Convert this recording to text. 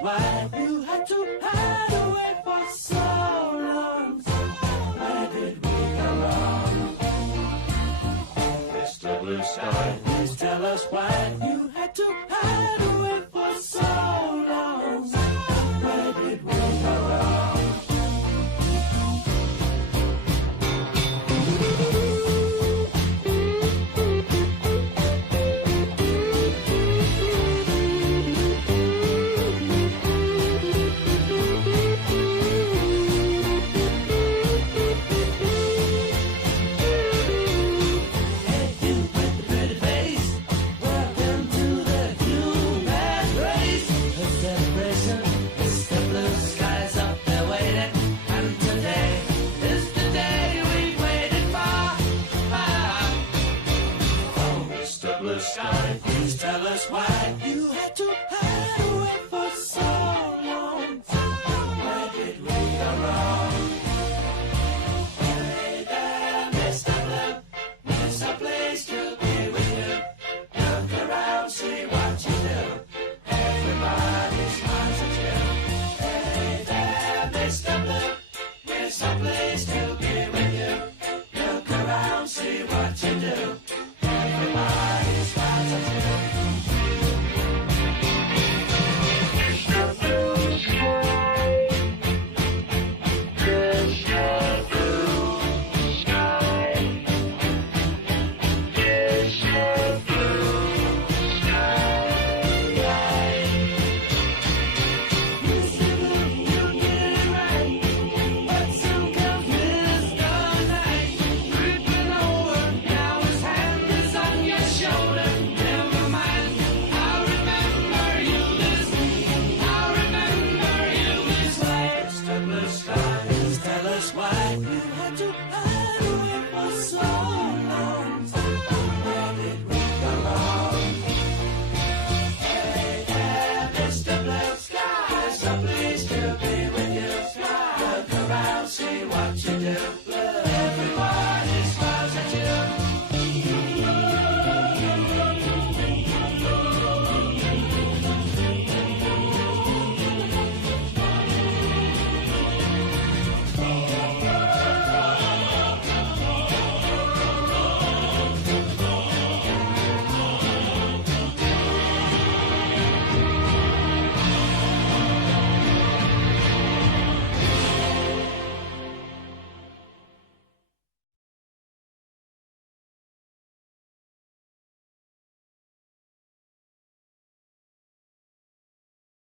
why you had to hide away for so long. Where did we go wrong? Mr. Blue Sky, please tell us why you had to hide away for so long. Where did we go wrong? Please tell us why you had to hide away for so long. Where did we go wrong? Hey there, Mr. Blue, there's a place to be with you. Look around, see what you do. Everybody smiles at you. Hey there, Mr. Blue, there's a place to be with you. Look around, see what you do. Everybody smiles at you. Why you had to hide away for so long? Where did we go wrong? Hey there, Mr. Blue Sky, so pleased to be with you. Look around, see what you do.